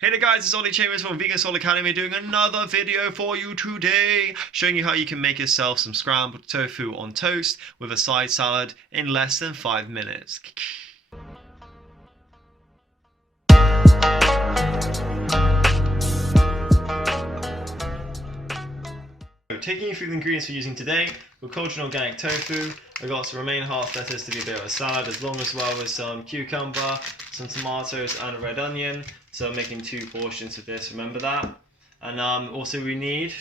Hey there guys, it's Ollie Chambers from Vegan Soul Academy doing another video for you today, showing you how you can make yourself some scrambled tofu on toast with a side salad in less than 5 minutes. Taking you through the ingredients we're using today, we've got Cauldron organic tofu, I've got some romaine half lettuce to be a bit of a salad, as long as well as some cucumber, some tomatoes and a red onion. So I'm making 2 portions of this, remember that. And also we need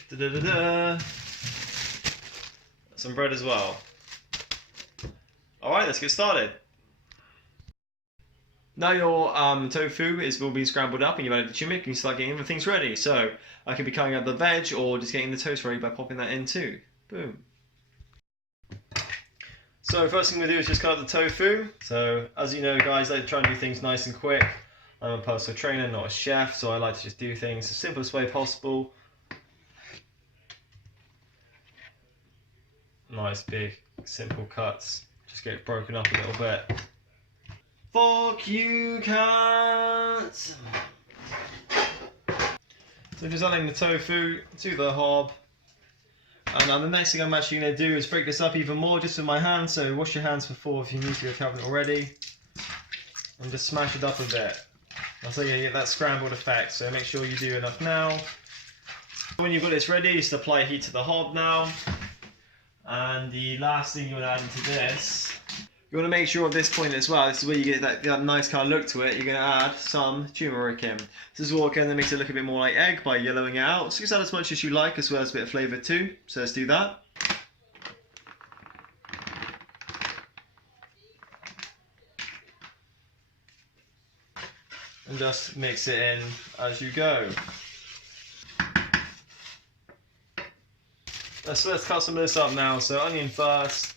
some bread as well. Alright, let's get started. Now your tofu will be scrambled up and you've added the turmeric, you can start getting everything's ready. So I could be cutting up the veg or just getting the toast ready by popping that in too. Boom. So first thing we do is just cut up the tofu. So as you know guys, I try and do things nice and quick. I'm a personal trainer, not a chef, so I like to just do things the simplest way possible. Nice big simple cuts. Just get it broken up a little bit. Fuck you, cats! So just adding the tofu to the hob. And the next thing I'm actually going to do is break this up even more just with my hands. So wash your hands before if you need to if you haven't already. And just smash it up a bit. So you get that scrambled effect. So make sure you do enough now. When you've got this ready, just apply heat to the hob now. And the last thing you want to add into this, you want to make sure at this point as well, this is where you get that nice kind of look to it, you're going to add some turmeric in. This is what kind of makes it look a bit more like egg by yellowing it out. So you can add as much as you like as well as a bit of flavour too. So let's do that. And just mix it in as you go. Let's cut some of this up now. So onion first.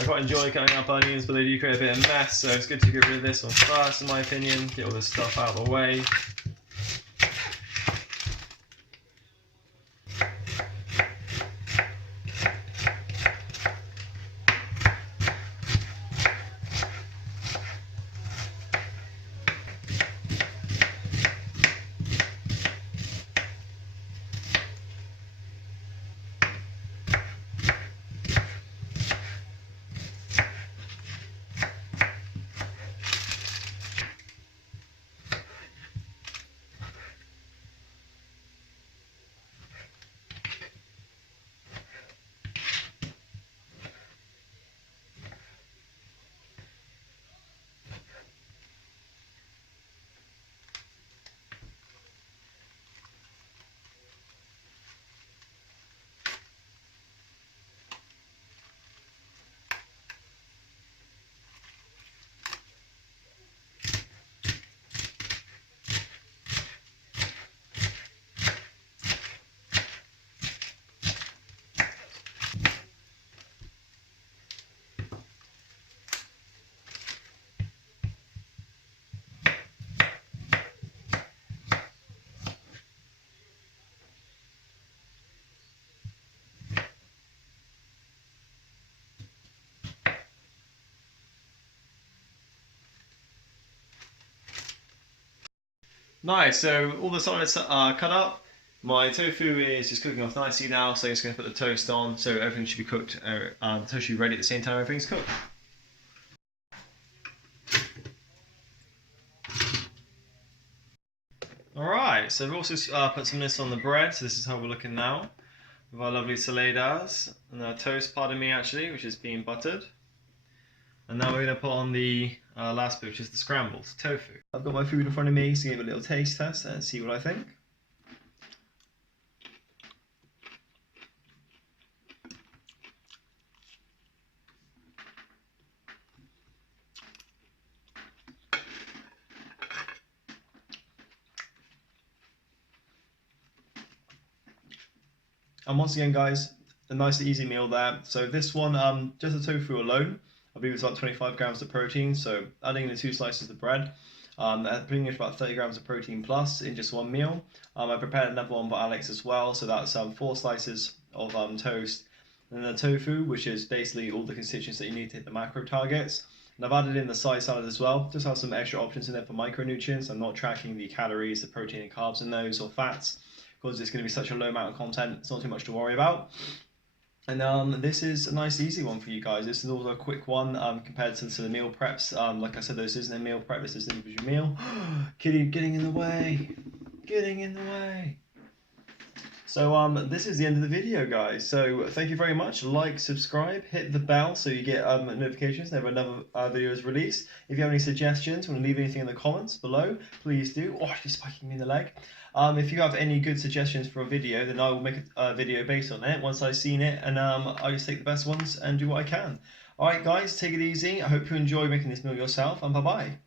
I quite enjoy cutting up onions, but they do create a bit of mess, so it's good to get rid of this one first, in my opinion. Get all this stuff out of the way. Nice, so all the solids are cut up. My tofu is just cooking off nicely now, so I'm just going to put the toast on, so everything should be cooked, the toast should be ready at the same time everything's cooked. Alright, so we've also put some of this on the bread, so this is how we're looking now. With our lovely saladas, and our toast, pardon me actually, which is being buttered. And now we're going to put on the last bit, which is the scrambled tofu. I've got my food in front of me, so give it a little taste test and see what I think. And once again guys, a nice easy meal there. So this one, just the tofu alone, I believe it's about 25 grams of protein, so adding in the 2 slices of bread, pretty much about 30 grams of protein plus in just one meal. I prepared another one for Alex as well, so that's 4 slices of toast, and then the tofu, which is basically all the constituents that you need to hit the macro targets. And I've added in the side salad as well. Just have some extra options in there for micronutrients. I'm not tracking the calories, the protein and carbs in those, or fats, because it's going to be such a low amount of content. It's not too much to worry about. And this is a nice easy one for you guys. This is also a quick one compared to the meal preps. Like I said, this isn't a meal prep, this is an individual meal. Kitty getting in the way. Getting in the way. So this is the end of the video, guys. So thank you very much. Like, subscribe, hit the bell so you get notifications whenever another video is released. If you have any suggestions, want to leave anything in the comments below, please do. Oh, she's spiking me in the leg. If you have any good suggestions for a video, then I will make a video based on it once I've seen it, and I just take the best ones and do what I can. Alright guys, take it easy. I hope you enjoy making this meal yourself, and bye bye.